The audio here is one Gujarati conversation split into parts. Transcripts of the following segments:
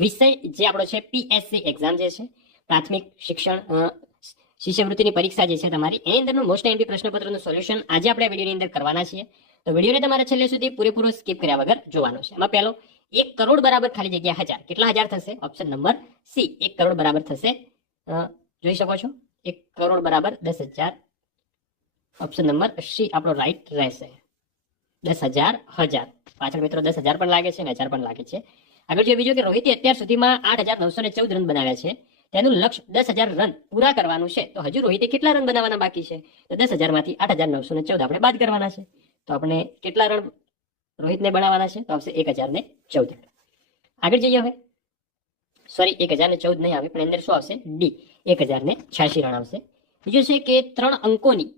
વિષય જે આપણો છે પીએસસી એક્ઝામ જે છે પ્રાથમિક શિક્ષણ શિષ્યવૃત્તિની પરીક્ષા જે છે તમારી એની અંદરનું મોસ્ટ એમપી પ્રશ્નપત્રનું સોલ્યુશન આજે આપણે વિડીયોની અંદર કરવાના છીએ. તો વિડીયોને તમારે છેલ્લે સુધી પૂરેપૂરો સ્કીપ કર્યા વગર જોવાનો છે. એમાં પહેલો 1 કરોડ બરાબર ખાલી જગ્યા 1000. કેટલા હજાર થશે? ઓપ્શન નંબર સી 1 કરોડ બરાબર થશે, જોઈ શકો છો 1 કરોડ બરાબર 10,000. ઓપ્શન નંબર સી આપણો રાઈટ રહેશે. 10,000 હજાર પાછળ મિત્રો 10,000 પણ લાગે છે અને 1000 પણ લાગે છે. આગળ જોઈએ બીજું કે રોહિતે અત્યાર સુધીમાં 8,914 રન બનાવ્યા છે. તેનું લક્ષ્ય 10,000 રન પૂરા કરવાનું છે. તો હજુ રોહિતે કેટલા રન બનાવવાના બાકી છે? તો 10,000 માંથી 8,914 આપણે બાદ કરવાના છે. તો આપણે કેટલા રન રોહિતને બનાવવાના છે? તો આવશે 1,014. આગળ જઈએ હવે, સોરી 1,014 નહીં આવે પણ અંદર શું આવશે? ડી 1,086 રન આવશે. બીજું છે કે 3 અંકોની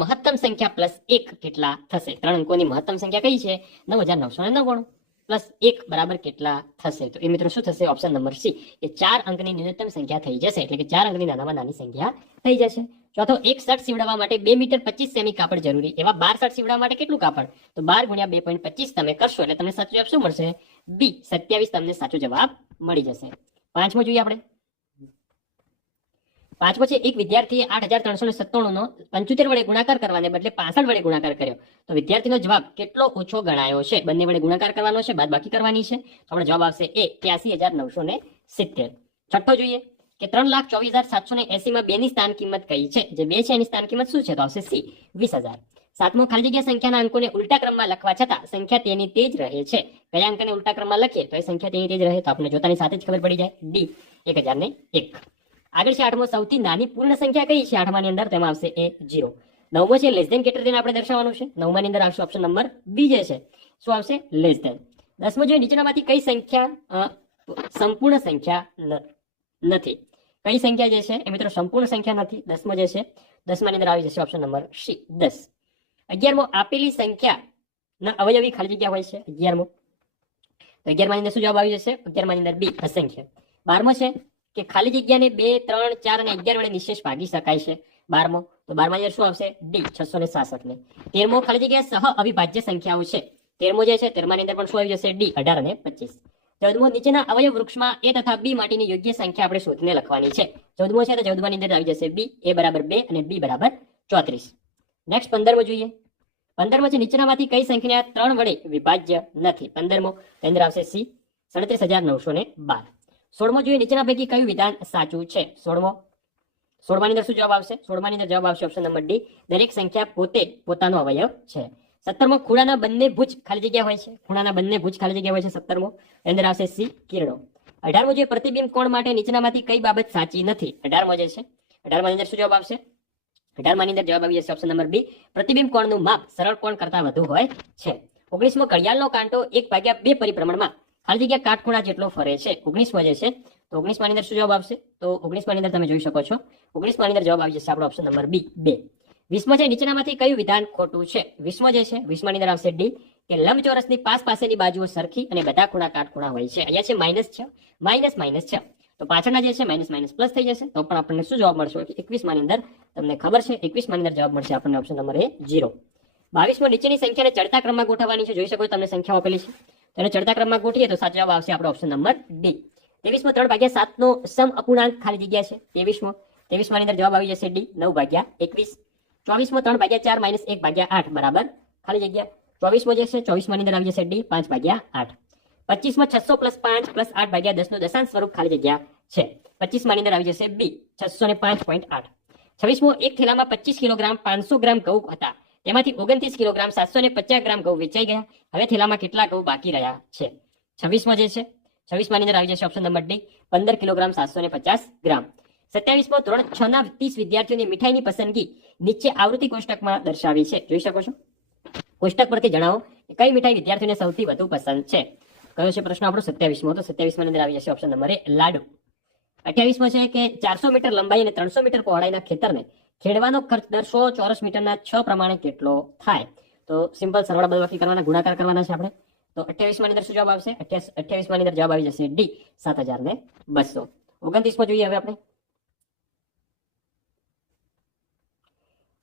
મહત્તમ સંખ્યા પ્લસ 1 કેટલા થશે? 3 અંકોની મહત્તમ સંખ્યા કઈ છે? 9,999 પ્લસ 1 બરાબર કેટલા થશે? તો એ મિત્રો શું થશે? ઓપ્શન નંબર સી એ 4 અંકની ન્યૂનતમ સંખ્યા થઈ જશે, એટલે કે 4 અંકની નાનામાં નાની સંખ્યા થઈ જશે. ચોથો, એક શર્ટ સીવડાવવા માટે 2 મીટર 25 સેમી કાપડ જરૂરી. એવા 12 શર્ટ સીવડાવવા માટે કેટલું કાપડ? તો 12 ગુણ્યા 2.25 તમે કરશો એટલે તમને સાચો જવાબ શું મળશે? બી 27 તમને સાચો જવાબ મળી જશે. પાંચમો જોઈએ આપણે. પાંચમો છે એક વિદ્યાર્થીએ 8,397 નો 75 વડે ગુણાકાર કરવાને બદલે 65 વડે ગુણાકાર કર્યો. તો વિદ્યાર્થીનો જવાબ કેટલો ઓછો ગણાયો છે? બંને વડે ગુણાકાર કરવાનો છે, બાદબાકી કરવાની છે. તો આપણે જવાબ આવશે એ 83,970. છઠ્ઠો જોઈએ કે 3,24,780 માં 2 ની સ્થાન કિંમત કઈ છે? જે 2 છે એની સ્થાન કિંમત શું છે? તો આવશે સી 20,000. સાતમો, ખાલી જગ્યા સંખ્યાના અંકોને ઉલટા ક્રમમાં લખવા છતાં સંખ્યા તેની તે જ રહે છે. કયા અંકને ઉલટા ક્રમમાં લખીએ તો એ સંખ્યા તેની તે જ રહે? તો આપણે જોતાની સાથે જ ખબર પડી જાય. ડી 1,001. આગળ છે આઠમો, સૌથી નાની પૂર્ણ સંખ્યા કઈ છે આઠમાની અંદર? તેમાં આવશે એ 0. નવમો છે લેસ ધેન ગ્રેટર ધેન આપણે દર્શાવવાનું છે. નવમાની અંદર આવશે ઓપ્શન નંબર બી જે છે શું આવશે? Less than. દસમો જોઈએ નીચેનામાંથી કઈ સંખ્યા સંપૂર્ણ સંખ્યા નથી? કઈ સંખ્યા જે છે એ મિત્રો સંપૂર્ણ સંખ્યા નથી? દસમો જે છે દસમાની અંદર આવી જશે ઓપ્શન નંબર સી 10. 11મો, આપેલી સંખ્યાના અવયવી ખાલી જગ્યા હોય છે 11મો. તો 11માની અંદર શું જવાબ આવી જશે? 11માની અંદર બી અસંખ્ય. 12મો છે કે ખાલી જગ્યાને 2, 3, 4 અને 11 વડે નિશેષ ભાગી શકાય છે. 12મો, તો 12માની અંદર શું આવશે? ડી 667 ને. 13મો, ખાલી જગ્યા સહ અવિભાજ્ય સંખ્યાઓ છે. 13મો જે છે 13માની અંદર પણ શું આવી જશે? ડી 18 અને 25. 14મો, નીચેના અવયવ વૃક્ષમાં એ તથા બી માટેની યોગ્ય સંખ્યા આપણે શોધીને લખવાની છે. 14મો છે તો 14માની અંદર આવી જશે બી એ બરાબર 2 અને બી બરાબર 34. નેક્સ્ટ 15મો જોઈએ. 15મો છે નીચેનામાંથી કઈ સંખ્યા 3 વડે વિભાજ્ય નથી? 15મો અંદર આવશે સી 37,912. 16મો જોઈએ નીચેના પૈકી કયું વિધાન સાચું છે? 16માની અંદર શું જવાબ આવશે? 16માની અંદર જવાબ આવશે ઓપ્શન નંબર ડી દરેક સંખ્યા પોતે પોતાનો અવયવ છે. 17મો, ખૂણાના બંને ભુજ ખાલી જગ્યા હોય છે. ખૂણાના બંને ભુજ ખાલી જગ્યા હોય છે 17મો. અંદર આવશે સી કિરણો. 18મો જોઈએ પ્રતિબિંબ કોણ માટે નીચેનામાંથી કઈ બાબત સાચી નથી? 18મો જે છે 18માની અંદર શું જવાબ આવશે? 18માની અંદર જવાબ આવી જશે ઓપ્શન નંબર બી પ્રતિબિંબ કોણનું માપ સરળ કોણ કરતા વધુ હોય છે. 19મો, ઘડિયાળનો કાંટો 1/2 પરિભ્રમણમાં ખાલી જગ્યા કાટખૂણા જેટલો ફરે છે. 19મો જે છે તો 19માની અંદર શું જવાબ આવશે? તો 19માની અંદર તમે જોઈ શકો છો 19માની અંદર જવાબ આવી જશે આપણો ઓપ્શન નંબર બી 2. 20મો છે નીચેનામાંથી કયું વિધાન ખોટું છે? 20મો જે છે 20માની અંદર આવશે ડી કે લંબચોરસની પાસેની બાજુઓ સરખી અને બધા ખૂણા કાટખૂણા હોય છે. અહીંયા છે -6 -6 તો પાછળના જે છે માઇનસ પ્લસ થઈ જશે. તો પણ આપણને શું જવાબ મળશે? 21માની અંદર તમને ખબર છે 21માની અંદર જવાબ મળશે આપણને ઓપ્શન નંબર એ 0. 22મો, નીચેની સંખ્યાને ચડતા ક્રમમાં ગોઠવવાની છે. જોઈ શકો તમને સંખ્યાઓ આપેલી છે તેને ચડતા ક્રમમાં ગોઠવીએ તો સાચો જવાબ આવશે આપણો ઓપ્શન નંબર ડી. 23મો, 3/7 નો સમ અપૂર્ણાંક ખાલી જગ્યા છે. 23માની અંદર જવાબ આવી જશે ડી 9/21. 24મો, 3/4 -1/8 બરાબર ખાલી જગ્યા. 24મો જે છે 24માની અંદર આવી જશે ડી 5/8. 25મો, 600 + 5 + 8/10 નું દશાંશ સ્વરૂપ ખાલી જગ્યા છે. 25માની અંદર આવી જશે બી 605.8. 26મો, એક થેલામાં 25 કિલોગ્રામ 500 ગ્રામ ઘઉં હતા. તેમાંથી 29 કિલોગ્રામ 750 ગ્રામ ઘઉં વેચાઈ ગયા. હવે થેલામાં કેટલા ઘઉં બાકી રહ્યા છે? 26મો જે છે 26માની અંદર આવી જશે ઓપ્શન નંબર ડી 15 કિલોગ્રામ 750 ગ્રામ. 27મો, ધોરણ 6 ના 30 વિદ્યાર્થીઓની મીઠાઈની પસંદગી નીચે આવૃત્તિ કોષ્ટકમાં દર્શાવી છે. જોઈ શકો છો કોષ્ટક પરથી જણાવો કે કઈ મીઠાઈ વિદ્યાર્થીઓને સૌથી વધુ પસંદ છે. કયો છે પ્રશ્ન આપણો? 27મો. તો 27માની અંદર આવી જશે ઓપ્શન નંબર એ લાડુ. 28મો છે કે 400 મીટર લંબાઈ અને 300 મીટર પહોળાઈના ખેતરને ખેડવાનો ખર્ચ દર 100 ચોરસ મીટરના 6 પ્રમાણે કેટલો થાય? તો સિમ્પલ સરવાળા બાદબાકી કરવાના, ગુણાકાર કરવાના છે આપણે. તો 28માની અંદર શું જવાબ આવશે? 28માની અંદર જવાબ આવી જશે ડી 7,200. 29મો જોઈએ હવે આપણે.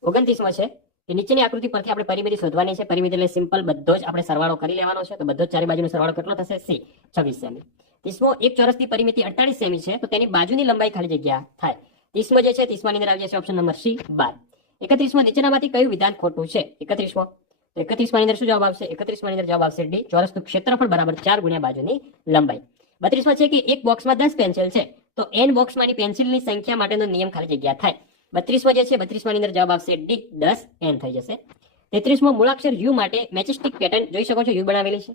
29મો છે કે નીચેની આકૃતિ પરથી આપણે પરિમિતિ શોધવાની છે. પરિમિતિ એટલે સિમ્પલ બધો જ આપણે સરવાળો કરી લેવાનો છે. તો બધો જ ચારે બાજુનો સરવાળો કેટલો થશે? C 26 semi. 30મો એક ચોરસની પરિમિતિ 48 સેમી છે, તો તેની બાજુની લંબાઈ ખાલી જગ્યા થાય. 30મો જે છે 30માની અંદર આવી જશે ઓપ્શન નંબર સી 12. 31મો નીચેનામાંથી કયું વિધાન ખોટું છે? 31મો, તો 31માની અંદર શું જવાબ આવશે? 31માની અંદર જવાબ આવશે ડી, ચોરસનું ક્ષેત્રફળ બરાબર 4 ગુણ્યા બાજુની લંબાઈ. 32માં છે કે એક બોક્સમાં 10 પેન્સિલ છે, તો n બોક્સમાંની પેન્સિલની સંખ્યા માટેનો નિયમ ખાલી જગ્યા થાય. 32માં જે છે 32માની અંદર જવાબ આવશે ડી, 10 n થઈ જશે. 33મો મૂળાક્ષર યુ માટે મેચેસ્ટિક પેટર્ન જોઈ શકો છો, યુ બનાવેલી છે.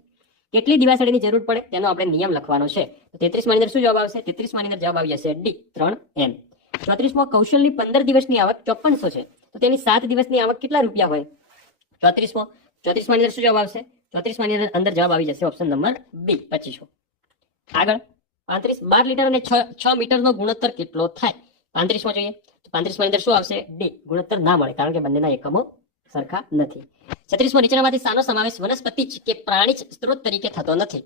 કેટલી દિવાસળીની જરૂર પડે તેનો આપણે નિયમ લખવાનો છે. તો 33માની અંદર શું જવાબ આવશે? 33માની અંદર જવાબ આવી જશે ડી, 3 n. 34મો કૌશલની 15 દિવસની આવક 5400 છે, તો તેની 7 દિવસની આવક કેટલા રૂપિયા હોય? 34માની અંદર શું જવાબ આવશે? 34માની અંદર જવાબ આવી જશે ઓપ્શન નંબર બી, 2500. આગળ 35 12 લીટર અને 6 મીટરનો ગુણોત્તર કેટલો થાય? 35માં જોઈએ, તો 35માની અંદર શું આવશે? ડી, ગુણોત્તર ના મળે, કારણ કે બંનેના એકમો સરખા નથી. 36મો નીચેનામાંથી શાનો સમાવેશ વનસ્પતિ કે પ્રાણી સ્ત્રોત તરીકે થતો નથી?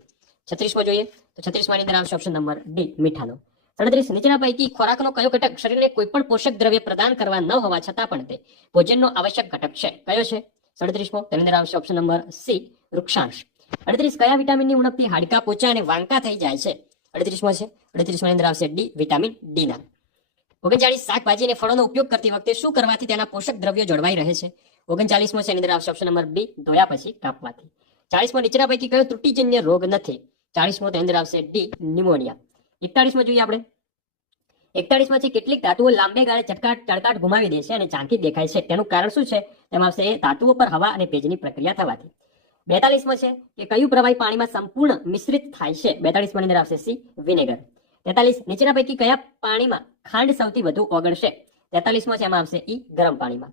36મો જોઈએ, તો 36માની અંદર આવશે ઓપ્શન નંબર ડી, મીઠાનો. 37 નીચેના પૈકી ખોરાકનો કયો ઘટક શરીરને કોઈ પણ પોષક દ્રવ્ય પ્રદાન કરવા ન હોવા છતાં પણ તે ભોજનનો આવશ્યક ઘટક છે? કયો છે 37મો? તેની અંદર આવશે ઓપ્શન નંબર સી, વૃક્ષાંશ. 38 કયા વિટામિનની ઉણપથી હાડકા પોચા અને વાંકા થઈ જાય છે? 38મો છે, 38માની અંદર આવશે ડી, વિટામિન ડી ના. 39 શાકભાજી અને ફળોનો ઉપયોગ કરતી વખતે શું કરવાથી તેના પોષક દ્રવ્યો જળવાઈ રહે છે? 39મો છે, એની અંદર આવશે ઓપ્શન નંબર બી, ધોયા પછી કાપવાથી. 40મો નીચેના પૈકી કયો ત્રુટિજન્ય રોગ નથી? 40મો તેની અંદર આવશે ડી, ન્યુમોનિયા. 41મો જોઈએ આપણે. 41માં છે કેટલીક ધાતુઓ લાંબે ગાળે ચળકાટ ગુમાવી દે છે અને ઝાંખી દેખાય છે, તેનું કારણ શું છે? તેમાં આવશે ધાતુઓ પર હવા અને ભેજની પ્રક્રિયા થવાથી. 42માં છે કે કયું પ્રવાહી પાણીમાં સંપૂર્ણ મિશ્રિત થાય છે? 42માં અંદર આવશે સી, વિનેગર. 43 નીચેના પૈકી કયા પાણીમાં ખાંડ સૌથી વધુ ઓગળશે? 43માં છે, એમાં આવશે ઈ, ગરમ પાણીમાં.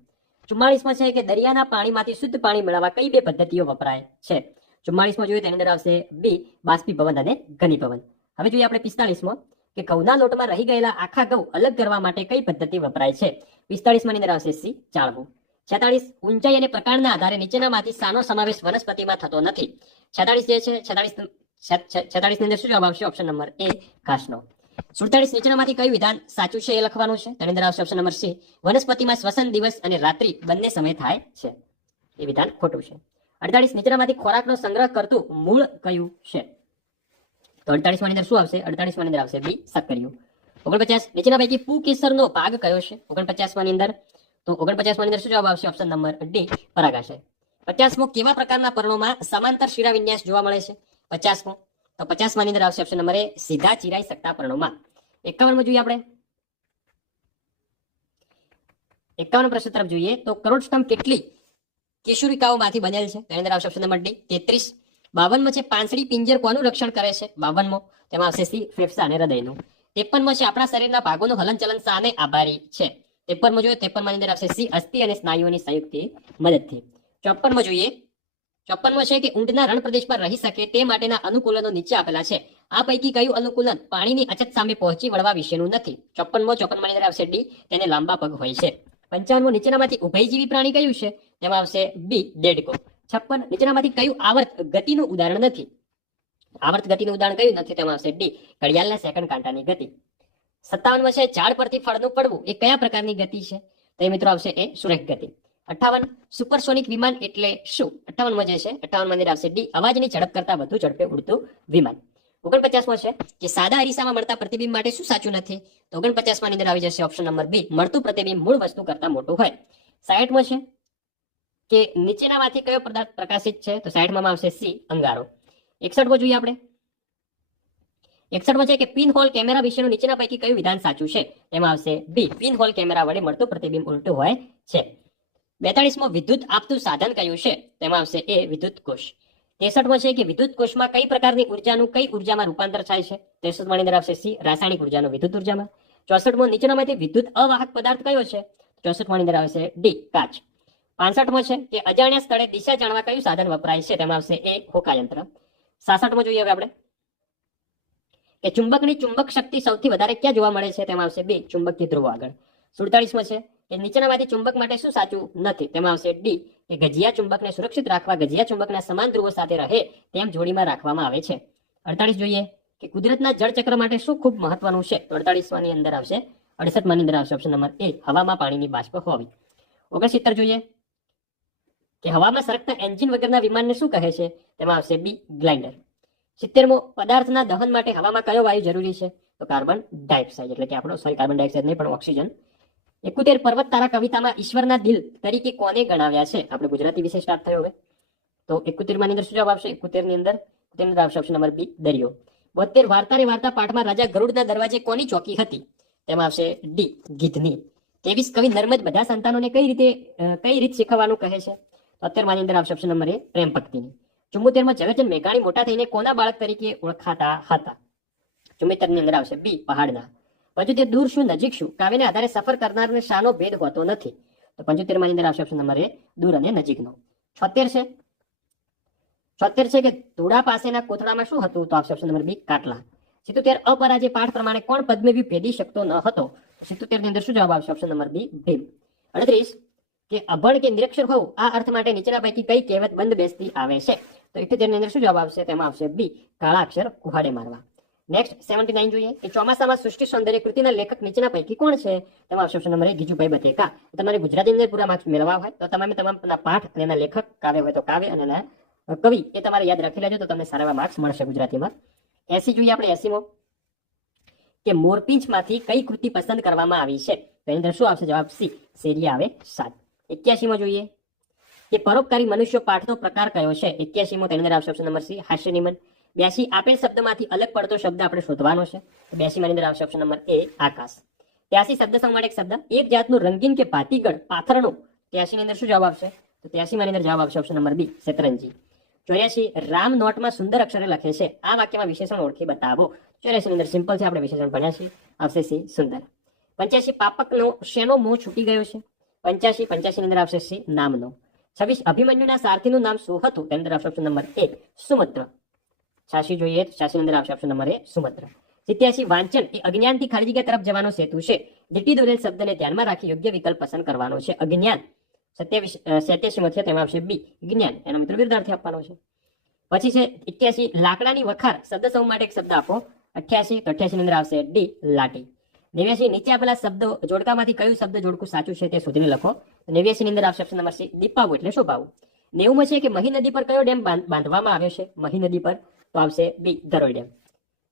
44માં છે કે દરિયાના પાણીમાંથી શુદ્ધ પાણી મેળવવા કઈ બે પદ્ધતિઓ વપરાય છે? 44માં જોઈએ તેની અંદર આવશે બી, બાષ્પીભવન અને ઘનીભવન. હવે જોઈએ આપણે 45માં કે ઘઉંના લોટમાં રહી ગયેલા આખા ઘઉં અલગ કરવા માટે કઈ પદ્ધતિ વપરાય છે? 45માની અંદર આવશે સી, ચાળવું. 46 ઊંચાઈ અને પ્રકારના આધારે નીચેનામાંથી શાનો સમાવેશ વનસ્પતિમાં થતો નથી? 46 જે છે 46 ની અંદર શું જવાબ આવશે? ઓપ્શન નંબર એ, ઘાસનો. 47 નીચેનામાંથી કયું વિધાન સાચું છે એ લખવાનું છે. તેની અંદર આવશે ઓપ્શન નંબર સી, વનસ્પતિમાં શ્વસન દિવસ અને રાત્રિ બંને સમય થાય છે, એ વિધાન ખોટું છે. 48 નીચેનામાંથી ખોરાકનો સંગ્રહ કરતું મૂળ કયું છે? તો 48માં અંદર શું આવશે? 48માં અંદર આવશે બી, સક્કરિયું. 49 નીચેના પૈકી પુંકેસરનો ભાગ કયો છે? 49માં અંદર, તો 49માં અંદર શું જવાબ આવશે? ઓપ્શન નંબર ડી, પરાગાશય. 50મો કેવા પ્રકારના પર્ણોમાં સમાંતર શિરાવિન્યાસ જોવા મળે છે? 50મો, તો 50માં અંદર આવશે ઓપ્શન નંબર એ, સીધા ચીરાઈ શકતા પર્ણોમાં. 51માં જોઈએ આપણે. 51 પ્રશ્ન તરફ જોઈએ, તો કરોડસ્તંભ કેટલી કેશુરિકાઓમાંથી બનેલ છે? તેની અંદર આવશે ઓપ્શન નંબર ડી, 33. 52માં છે પાંસળી પિંજર કોનું રક્ષણ કરે છે? 52મો, તેમાં આવશે સી, ફેફસા અને હૃદયનું. 53માં છે આપણા શરીરના ભાગોનું હલનચલન શાને આભારી છે? 53માં જોઈએ, 53માં અંદર આવશે સી, અસ્થિ અને સ્નાયુઓની સંયુક્તની મદદથી. 54માં જોઈએ, 54માં છે કે ઊંટના રણ પ્રદેશ પર રહી શકે તે માટેના અનુકૂલનો નીચે આપેલા છે. આ પૈકી કયું અનુકૂલન પાણીની અછત સામે પહોંચી વળવા વિશેનું નથી? 54માં અંદર આવશે ડી, તેને લાંબા પગ હોય છે. 55મો નીચેનામાંથી ઉભયજીવી પ્રાણી કયું છે? તેમાં આવશે બી, દેડકો. 56 નીચેનામાંથી કયું આવર્ત ગતિનું ઉદાહરણ નથી? આવર્ત ગતિનું ઉદાહરણ કયું નથી? તેમાં આવશે ડી, ઘડિયાળના સેકન્ડ કાંટાની ગતિ. 57માં છે ઝાડ પરથી ફળનું પડવું એ કયા પ્રકારની ગતિ છે? તો એ મિત્રો આવશે એ, સુરેખ ગતિ. 58 સુપરસોનિક વિમાન એટલે શું? 58માં જે છે 58માં અંદર આવશે ડી, અવાજની ઝડપ કરતા વધુ ઝડપે ઉડતું વિમાન. 49માં છે કે સાદા અરીસામાં મળતા પ્રતિબિંબ માટે શું સાચું નથી? તો 49માં અંદર આવી જશે ઓપ્શન નંબર બી, મળતું પ્રતિબિંબ મૂળ વસ્તુ કરતા મોટું હોય. 60માં છે કે નીચેનામાંથી કયો પદાર્થ પ્રકાશિત છે? તો 60માં આવશે સી, અંગારો. 61માં જોઈએ આપણે. 61માં છે કે પિન હોલ કેમેરા વિશેનું નીચેના પૈકી કયું વિધાન સાચું છે? તેમાં આવશે બી, પિન હોલ કેમેરા વડે મળતું પ્રતિબિંબ ઉલટું હોય છે. 42માં વિદ્યુત આપતું સાધન કયું છે? તેમાં આવશે એ, વિદ્યુત કોષ. 63માં છે કે વિદ્યુત કોષમાં કઈ પ્રકારની ઉર્જાનું કઈ ઉર્જામાં રૂપાંતર થાય છે? 63માં અંદર આવશે સી, રાસાયણિક ઉર્જાનો વિદ્યુત ઉર્જામાં. 64માં નીચેનામાંથી વિદ્યુત અવાહક પદાર્થ કયો છે? 64માં અંદર આવશે ડી, કાચ. 65માં છે કે અજાણ્યા સ્થળે દિશા જાણવા કયું સાધન વપરાય છે? તેમાં આવશે એ, હોકાયંત્ર. 66માં જોઈએ હવે આપણે કે ચુંબકની ચુંબક શક્તિ સૌથી વધારે ક્યાં જોવા મળે છે? તેમાં આવશે બી, ચુંબકીય ધ્રુવો આગળ. 47માં છે કે નીચેનામાંથી ચુંબક માટે શું સાચું નથી? તેમાં આવશે ડી, કે ગજિયા ચુંબકને સુરક્ષિત રાખવા ગજિયા ચુંબકના સમાન ધ્રુવો સાથે રહે તેમ જોડીમાં રાખવામાં આવે છે. 48 જોઈએ કે કુદરતના જળચક્ર માટે શું ખૂબ મહત્વનું છે? તો 48માં અંદર આવશે 68માં અંદર આવશે ઓપ્શન નંબર એ, હવામાં પાણીની બાષ્પ હોવી. 69 જોઈએ કે હવામાં સરકતા એન્જિન વગરના વિમાનને શું કહે છે? તેમાં આવશે બી, ગ્લાઇડર. 70મો પદાર્થના દહન માટે હવામાં કયો વાયુ જરૂરી છે? તો કાર્બન ડાયોક્સાઇડ, એટલે કે આપણો કાર્બન ડાયોક્સાઇડ નહીં પણ ઓક્સિજન. 71 પર્વત તારા કવિતામાં ઈશ્વરના દિલ તરીકે કોને ગણાવ્યા છે? આપણે ગુજરાતી વિશે સ્ટાર્ટ થયો હવે. તો 71 માં ની અંદર શું જવાબ આવશે? 71 ની અંદર આવશે ઓપ્શન નંબર બી, દરિયો. 72 વાર્તા રે વાર્તા પાઠમાં રાજા ગરુડના દરવાજે કોની ચોકી હતી? તેમાં આવશે ડી, ગીધની. 23 કવિ નર્મદ બધા સંતાનોને કઈ રીત શીખવવાનું કહે છે? 73 માં ની અંદર આવશે ઓપ્શન નંબર એ, પ્રેમ ભક્તિની. 74 માં ઝવેરચંદ મેઘાણી મોટા થઈને કોના બાળક તરીકે ઓળખાતા હતા? 74 ની અંદર આવશે બી, પહાડના. 75 દૂર શું નજીક શું કાવ્યને આધારે સફર કરનારને શાનો ભેદ હોતો નથી? તો 75 માં ની અંદર આવશે ઓપ્શન નંબર એ, દૂર અને નજીકનો. 76 છે કે ધોળા પાસેના કોથળામાં શું હતું? તો આવશે ઓપ્શન નંબર બી, કાટલા. 77 અપરાજય પાઠ પ્રમાણે કોણ પદ્મવ્યૂહ ભેદી શકતો ન હતો? 77 ની અંદર શું જવાબ આવશે? ઓપ્શન નંબર બી, ભીમ. 38 કે અભણ કે નિરક્ષર હોવું આ અર્થ માટે નીચેના પૈકી કઈ કહેવત બંધ બેસતી આવે છે? તો 78 ની અંદર શું જવાબ આવશે? તેમાં આવશે બી, કાળા અક્ષર કુહાડે મારવા. નેક્સ્ટ 79 જોઈએ કે ચોમાસામાં સૃષ્ટિ સૌંદર્ય કૃતિના લેખક નીચેના પૈકી કોણ છે? તેમાં આવશે ઓપ્શન નંબર એ, ગીજુભાઈ બટેકા. તમારે ગુજરાતી અંદર પૂરા માર્ક્સ મેળવવા હોય તો તમામના પાઠ અને એના લેખક, કાવ્ય હોય તો કાવ્ય અને એના કવિ એ તમારે યાદ રાખી લેજો તો તમને સારા એવા માર્ક્સ મળશે ગુજરાતીમાં. 80 જોઈએ આપણે. 80મો કે મોરપીંછમાંથી કઈ કૃતિ પસંદ કરવામાં આવી છે? તો એની અંદર શું આવશે? જવાબ સી, શેરી આવે 7. 81મો જોઈએ કે પરોપકારી મનુષ્ય પાઠનો પ્રકાર કયો છે? 81મો તેની અંદર આવશે ઓપ્શન નંબર સી, હાસ્ય નિબંધ. 82 આપેલ શબ્દમાંથી અલગ પડતો શબ્દ આપણે શોધવાનો છે. 82 માં ની અંદર આવશે ઓપ્શન નંબર એ, આકાશ. 83 શબ્દ સંવાદ એક શબ્દ, એક જાતનું રંગીન કે ભાતીગળ પાથરણું. 83 ની અંદર શું જવાબ આવશે? તો 83 માં ની અંદર જવાબ આવશે ઓપ્શન નંબર બી, શેતરંજી. 84 રામ નોટમાં સુંદર અક્ષરે લખે છે, આ વાક્યમાં વિશેષણ ઓળખી બતાવો. 84 ની અંદર સિમ્પલ છે, આપણે વિશેષણ ભણ્યા છીએ, આવશે સી, સુંદર. 85 પાપકનો શેનો મોહ છૂટી ગયો છે? 85 ની અંદર આવશે સી, નામનો. 26 અભિમન્યુના સારથીનું નામ શું હતું? તેની અંદર આવશે ઓપ્શન નંબર એ, સુમત્ર. 86 જોઈએ, 86 ની અંદર આવશે ઓપ્શન નંબર એ, સુમત્ર. 87 વાંચન એ અજ્ઞાનથી ખાલી જગ્યા તરફ જવાનો સેતુ છે, લીટી દોરેલ શબ્દને ધ્યાનમાં રાખી યોગ્ય વિકલ્પ પસંદ કરવાનો છે. અજ્ઞાન 87 માં છે, તેમાં આવશે બી, જ્ઞાન. એનો મિત્રો વિરુદ્ધાર્થી આપવાનો છે. પછી છે 81 લાકડાની વખાર શબ્દ સમૂહ માટે એક શબ્દ આપો. 88 તો 88 ની અંદર આવશે ડી, લાટી. 89 નીચે આપેલા શબ્દો જોડકામાંથી કયું શબ્દ જોડકું સાચું છે તે શોધીને લખો. 89 ની અંદર આવશે ઓપ્શન નંબર સી, દીપાવું એટલે શોભાવું. 90 માં છે કે મહી નદી પર કયો ડેમ બાંધવામાં આવ્યો છે? મહી નદી પર, તો આવશે બી, ધરોઈ ડેમ.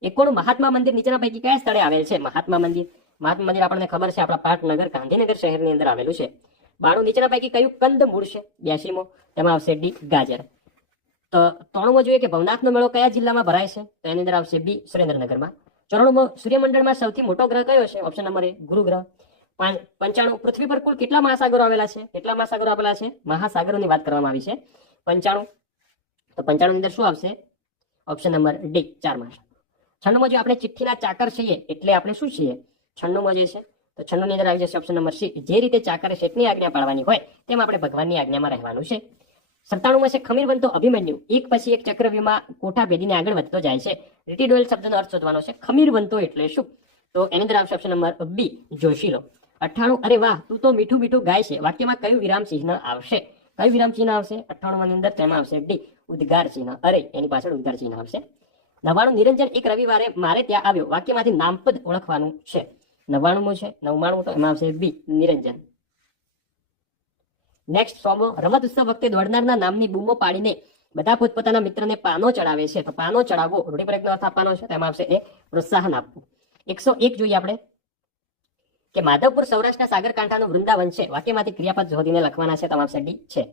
91 મહાત્મા મંદિર નીચેના પૈકી કયા સ્થળે આવેલ છે? મહાત્મા મંદિર આપણને ખબર છે, આપણા પાટનગર ગાંધીનગર શહેરની અંદર આવેલું છે. 92 નીચેના પૈકી કયું કંદ મૂળ છે? 82મો, તેમાં આવશે ડી, ગાજર. તો 93મો જોઈએ કે ભવનાથનો મેળો કયા જિલ્લામાં ભરાય છે? તો એની અંદર આવશે બી, સુરેન્દ્રનગરમાં. 94મો સૂર્યમંડળમાં સૌથી મોટો ગ્રહ કયો છે? ઓપ્શન નંબર એ, ગુરુ ગ્રહ. 95 પૃથ્વી પર કુલ કેટલા મહાસાગરો આવેલા છે? કેટલા મહાસાગરો આવેલા છે? મહાસાગરોની વાત કરવામાં આવી છે. 95, તો 95 ની અંદર શું આવશે? ઓપ્શન નંબર ડી, 4 મહાસાગર. 96મો જો આપણે ચિઠ્ઠીના ચાકર છીએ એટલે આપણે શું છીએ? 96મો જે છે તો 96 ની અંદર આવી જશે ઓપ્શન નંબર સી, જે રીતે ચાકરે શેઠની આજ્ઞા પાળવાની હોય તેમ આપણે ભગવાનની આજ્ઞામાં રહેવાનું છે. 97માં છે ખમીર બનતો અભિમન્યુ એક પછી એક ચક્રવ્યૂહમાં કોઠા ભેદીને આગળ વધતો જાય છે, લીટી ડોયેલ શબ્દનો અર્થ શોધવાનો છે. ખમીર બનતો એટલે શું? તો એની અંદર આવશે ઓપ્શન નંબર બી, જોશીલો. 98 અરે વાહ તું તો મીઠું મીઠું ગાય છે, વાક્યમાં કયું વિરામ ચિહ્ન આવશે? કયું વિરામ ચિહ્ન આવશે 98 ની અંદર? તેમાં આવશે ડી, ઉદ્ગાર ચિહ્ન. અરે એની પાછળ ઉદ્ગાર ચિહ્ન આવશે. 99 નિરંજન એક રવિવારે મારે ત્યાં આવ્યો, વાક્યમાંથી નામપદ ઓળખવાનું છે. 99 છે, 99 તો એમાં આવશે બી, નિરંજન. નેક્સ્ટ 100મો રમત ઉત્સવ વખતે દોડનારના નામની બૂમો પાડીને બધા પોતપોતાના મિત્રને પાનો ચડાવે છે, તો પાનો ચડાવવો રૂઢિપ્રયોગનો અર્થ આપવાનો છે, તેમાં આવશે એ, પ્રોત્સાહન આપવું. 101 જોઈએ આપણે કે માધવપુર સૌરાષ્ટ્રના સાગરકાંઠાનું વૃંદાવન છે, વાક્યમાંથી ક્રિયાપદ શોધીને લખવાના છે, તેમાં આવશે ડી છે.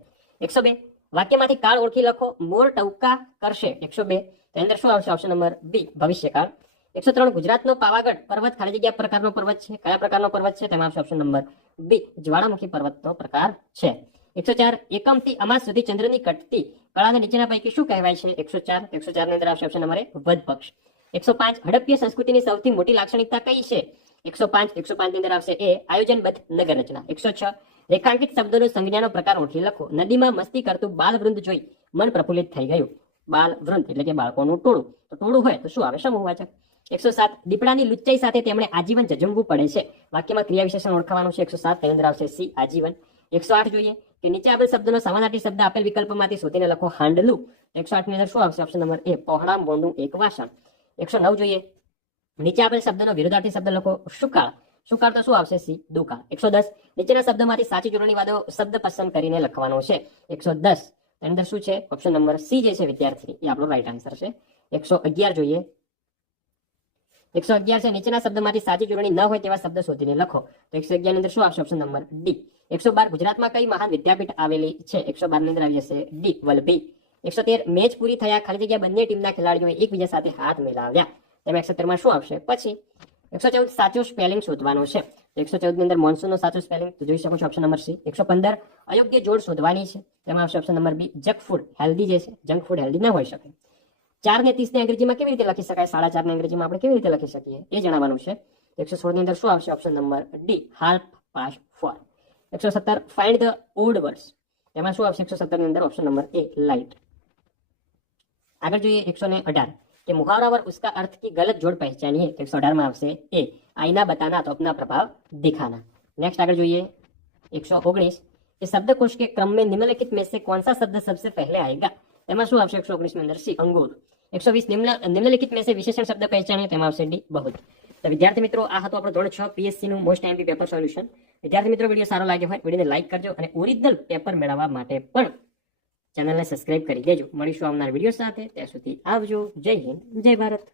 102 વાક્યમાંથી કાળ ઓળખી લખો, મોર ટવકા કરશે. 102 તેની અંદર શું આવશે? ઓપ્શન નંબર બી, ભવિષ્યકાળ. 103 ગુજરાતનો પાવાગઢ પર્વત ખાલી જગ્યા પ્રકારનો પર્વત છે, કયા પ્રકારનો પર્વત છે? તેમાં આવશે ઓપ્શન નંબર બી, જ્વાળામુખી પર્વતનો પ્રકાર છે. 104 એકમથી અમાસ સુધી ચંદ્રની કટતી કળાને નીચેના પૈકી શું કહેવાય છે? 104 ની અંદર આવશે ઓપ્શન નંબર એ, વધ પક્ષ. 105 હડપ્પીય સંસ્કૃતિની સૌથી મોટી લાક્ષણિકતા કઈ છે? 105 ની અંદર આવશે એ, આયોજનબદ્ધ નગર રચના. 106 રેખાંકિત શબ્દોનો સંજ્ઞાનો પ્રકાર ઓળખી લખો. નદીમાં મસ્તી કરતું બાલવૃંદ જોઈ મન પ્રફુલ્લિત થઈ ગયું. બાલવૃંદ એટલે કે બાળકોનું ટોળું, તો ટોળું હોય તો શું આવે? સમૂહવાચક. 107 દીપડાની લુચ્ચાઈ સાથે તેમણે આજીવન જજમવું પડે છે, વાક્યમાં ક્રિયા વિશેષણ ઓળખવાનું છે. 107 તેની અંદર આવશે સી, આજીવન. 108 જોઈએ કે નીચે આપેલ શબ્દનો સમાનાર્થી શબ્દ આપેલ વિકલ્પમાંથી શોધીને લખો. હાંડલું. 108 ની અંદર શું આવશે? ઓપ્શન નંબર એ, પહોળા મોંનું એક વાસણ. 109 જોઈએ નીચે આપેલ શબ્દનો વિરોધાર્થી શબ્દ લખો. શુકાળ. શુકાળ તો શું આવશે? સી, દુકાળ. 110 નીચેના શબ્દોમાંથી સાચી જોડણી વાળો શબ્દ પસંદ કરીને લખવાનો છે. 110 તેની અંદર શું છે? ઓપ્શન નંબર સી જે છે વિદ્યાર્થી, એ આપણો રાઈટ આન્સર છે. 111 જોઈએ. 111 છે, નીચેના શબ્દમાંથી સાચી જોડણી ન હોય તેવા શબ્દ શોધીને લખો. તો 111 ની અંદર શું આવશે? Option number D. 112 ગુજરાતમાં કઈ મહાન વિદ્યાપીઠ આવેલી છે? 112 ની અંદર આવી જશે ડી વલભી. 113 મેચ પૂરી થયા, ખાલી જગ્યા બંને ટીમના ખેલાડીઓએ એકબીજા સાથે હાથ મિલાવ્યા. તેમાં 113 માં શું આવશે? પછી 114 સાચું સ્પેલિંગ શોધવાનું છે. 114 ની અંદર મોન્સૂન નો સાચું સ્પેલિંગ તો જોઈ શકો છો ઓપ્શન નંબર સી. 115 અયોગ્ય જોડ શોધવાની છે. તેમાં આવશે option number B junk food healthy જે છે, જંક ફૂડ હેલ્ધી ન હોઈ શકે. 4 ને 30 ને અંગ્રેજીમાં કેવી રીતે લખી શકાય? 4.5 ને અંગ્રેજીમાં આપણે કેવી રીતે લખી શકીએ એ જણાવવાનું છે. 116 ની અંદર શું આવશે? Option number D half past 4. 117 find the odd words. તેમાં શું આવશે? 117 ની અંદર ઓપ્શન નંબર એ લાઇટ. આગળ જોઈએ 118 कि मुहावरावर उसका अर्थ की गलत जोड़ पहचानिए. 118 में આવશે એ आईना बताना तो अपना प्रभाव दिखाना. नेक्स्ट આગળ જોઈએ 119 कि शब्दकोश के क्रम में निम्नलिखित में से कौन सा शब्द सबसे पहले आएगा? તેમાં શું આવશે? 119 ની અંદર સી અંગૂર. 120 निम्नलिखित में से विशेषण शब्द पहचानिए. તેમાં આવશે ડી બહુત. તો વિદ્યાર્થી મિત્રો આ હતું આપણો ધોરણ 6 પીએસસી નું મોસ્ટ એમપી પેપર સોલ્યુશન. વિદ્યાર્થી મિત્રો વિડીયો સારો લાગ્યો હોય વિડીયોને લાઈક કરજો અને ઓરિજિનલ પેપર મેળવવા માટે પણ ચેનલને સબસ્ક્રાઇબ કરી દેજો. મળીશું આવનાર વિડીયો સાથે. ત્યાં સુધી આવજો. જય હિન્દ, જય ભારત.